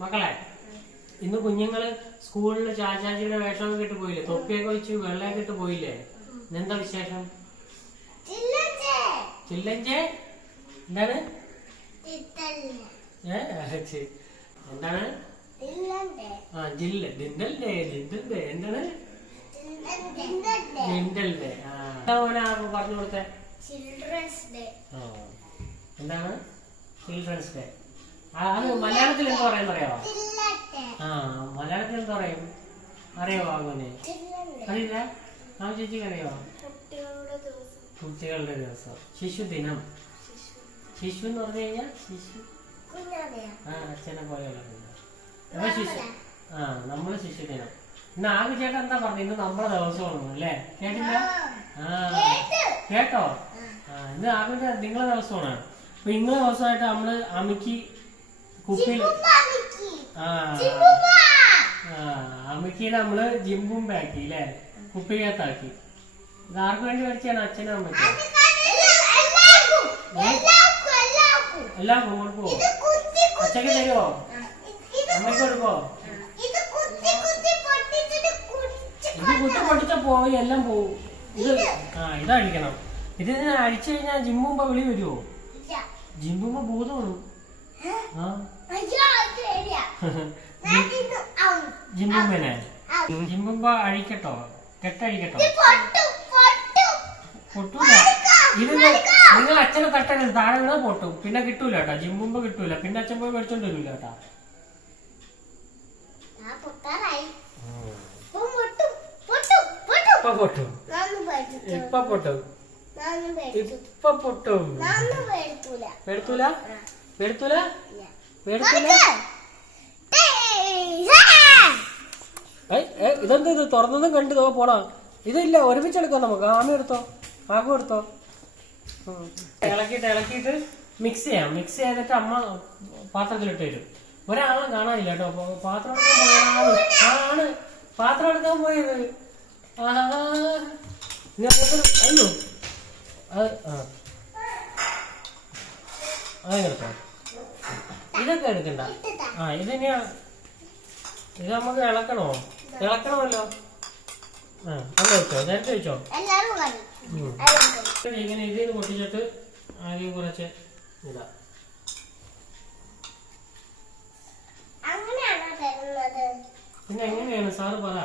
മക്കളെ ഇന്ന് കുഞ്ഞുങ്ങൾ സ്കൂളിൽ ചാച്ചാച്ചിയുടെ വേഷമൊക്കെ ഇട്ട് പോയില്ലേ? തൊപ്പിയൊക്കെ വെച്ച് വെള്ളമൊക്കെ ഇട്ട് പോയില്ലേ? എന്താ വിശേഷം? ചില്ലഞ്ചേ. എന്താണ്? എന്താണ്? ആ ജില്ല ഡിൻഡൽ ഡേ എന്താണ്? ഡിൻഡൽ ഡേ ആ എന്താ പറഞ്ഞു കൊടുത്തേ? Children's day. എന്താണ്? Children's day. അത് മലയാളത്തിൽ എന്താ പറയുന്നത് അറിയാവോ ആ മലയാളത്തിൽ എന്താ പറയും? അറിയാവോ അങ്ങനെ അറിയില്ല? ആ ചേച്ചിക്ക് അറിയാവോ കുട്ടികളുടെ ദിവസം. ശിശുദിനം ശിശു എന്ന് പറഞ്ഞു കഴിഞ്ഞാൽ ശിശു. ആ അച്ഛനെ പോലെയുള്ള. അപ്പൊ ശിശു. ആ നമ്മൾ ശിശുദിനം ഇന്ന് ആകെ ചേട്ടൻ എന്താ പറഞ്ഞു? ഇന്ന് നമ്മളെ ദിവസമാണ് അല്ലേ? കേട്ടില്ല? ആ കേട്ടോ. ആ. ഇന്ന് ആകെ നിങ്ങളെ ദിവസമാണ്. അപ്പൊ നിങ്ങളെ ദിവസമായിട്ട് നമ്മൾ അമിക്ക് കുപ്പിയിൽ ആ. അമിക്ക് നമ്മൾ ജിമ്പും ബാക്കി അല്ലേ കുപ്പിക്കകത്താക്കി. ഇത് ആർക്ക് വേണ്ടി മേടിച്ചാണ് അച്ഛനും അമ്മയ്ക്കും? എല്ലാം കൊടുക്കുവോ? അച്ഛക്ക് തരുമോ അമ്മയ്ക്ക് കൊടുക്കോ ഇത് കുത്തി പൊട്ടിച്ച പോയി എല്ലാം പോവും. ഇത് ആ ഇത് അഴിക്കണം ഇത് അടിച്ചു കഴിഞ്ഞാൽ ജിമ്മുമ്പോ വിളി വരുമോ ജിമ്മുമ്പോ ഭൂതമാണ് ആ? ജിമ്മുമ്പനെ ജിമ്മുമ്പോ അഴിക്കട്ടോ. കെട്ടഴിക്കട്ടോ. പൊട്ടൂല. ഇത് നിങ്ങൾ അച്ഛനെ തട്ടരുത്. താഴെ വീണ പൊട്ടും. പിന്നെ കിട്ടൂല കേട്ടോ. ജിമ്പുമ്പ കിട്ടൂല. പിന്നെ അച്ഛൻ പോയി മേടിച്ചോണ്ട് വരൂല കേട്ടാ. ഇപ്പൊ പൊട്ടും ഇപ്പൊ പൊട്ടും. ഇപ്പൊ പൊട്ടും. എടുത്തൂല ഏയ്, ഏയ്, ഇതെന്താ ഇത്? തുറന്നതും കണ്ടു പോണോ? ഇതില്ല ഒരുമിച്ചെടുക്കാം നമുക്ക്. ആമ എടുത്തോ? ആകും എടുത്തോ? ഇളക്കിട്ട് ഇളക്കിയിട്ട് ഇളക്കിയിട്ട് മിക്സ് ചെയ്യാം. മിക്സ് ചെയ്തിട്ട് അമ്മ പാത്രത്തിലിട്ട് തരും. ഒരാളും കാണാനില്ല കേട്ടോ. അപ്പൊ പാത്രം ആണ് പാത്രം എടുക്കാൻ പോയത്. അയ്യോ. അത് ആ. അതെടുത്തോ ഇതൊക്കെ എടുക്കണ്ട. ആ ഇതിനി ഇത് നമുക്ക് ഇളക്കണോ? ഇളക്കണമല്ലോ. ആ അത് വെച്ചോ നേരത്തെ വെച്ചോ. ഇങ്ങനെ ഇതിൽ പൊട്ടിച്ചിട്ട് ആദ്യം കുറച്ച് ഇതാ തരുന്നത്? പിന്നെ എങ്ങനെയാണ്? സാറ് പറ.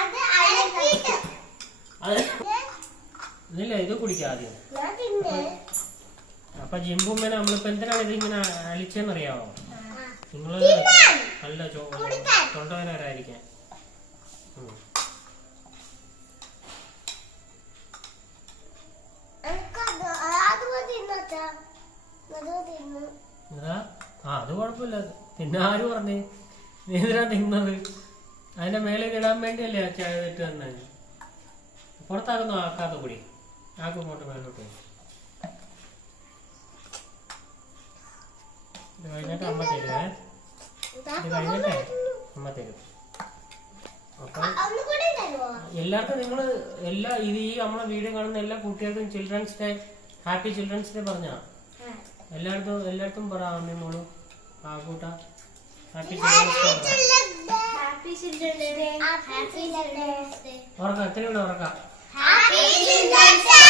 അത് അലക്കിയിട്ട് അത് ഇല്ല ഇത് കുടിക്കാം ആദ്യം. അപ്പൊ ജിമ്പുമ്മനെ നമ്മളിപ്പോ എന്തിനാണ് ഇത് ഇങ്ങനെ അലിച്ചെന്നറിയാവോ? നിങ്ങൾ നല്ല തിന്നച്ചാ അത് കൊഴപ്പില്ല ഇതാ ആ അത് കുഴപ്പമില്ല. പിന്നെ ആര് പറഞ്ഞേ? നീ എന്തിനാ തിന്നത്? അതിന്റെ മേലെ ഇടാൻ വേണ്ടിയല്ലേ ചായ തെറ്റ് തന്നെ? പുറത്താക്കുന്നു ആക്കാത്ത കൂടി ആക്കും പോട്ട് മേലോട്ട്. ഇത് കഴിഞ്ഞിട്ട് അമ്മ തരുവേ ഇത് കഴിഞ്ഞിട്ടേ അമ്മ തരും. അപ്പൊ ഒന്നുകൂടി തരുമോ എല്ലാവർക്കും നിങ്ങൾ എല്ലാ ഇത് ഈ നമ്മളെ വീഡിയോ കാണുന്ന എല്ലാ കുട്ടികൾക്കും children's day happy children's day പറഞ്ഞാ? എല്ലായിടത്തും എല്ലായിടത്തും പറ അമ്മ മോളും. ആ കൂട്ട. ഹാപ്പി ചിൽഡ്രൻസ് ഡേ ഉറക്കാം എത്രയുണ്ട് ഉറക്കാം ഹാപ്പി ചിൽഡ്രൻസ് ഡേ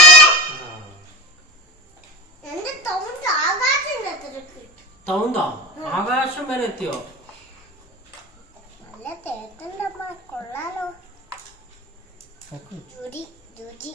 എന്റെ തൊണ്ട് ആകാശത്തിന്റെ അത്രയ്ക്ക് തൗന്തോ ആകാശം വരെ എത്തിയോ? നല്ല തേക്കണ്ടമ്മ കൊള്ളാലോ. രുചി രുചി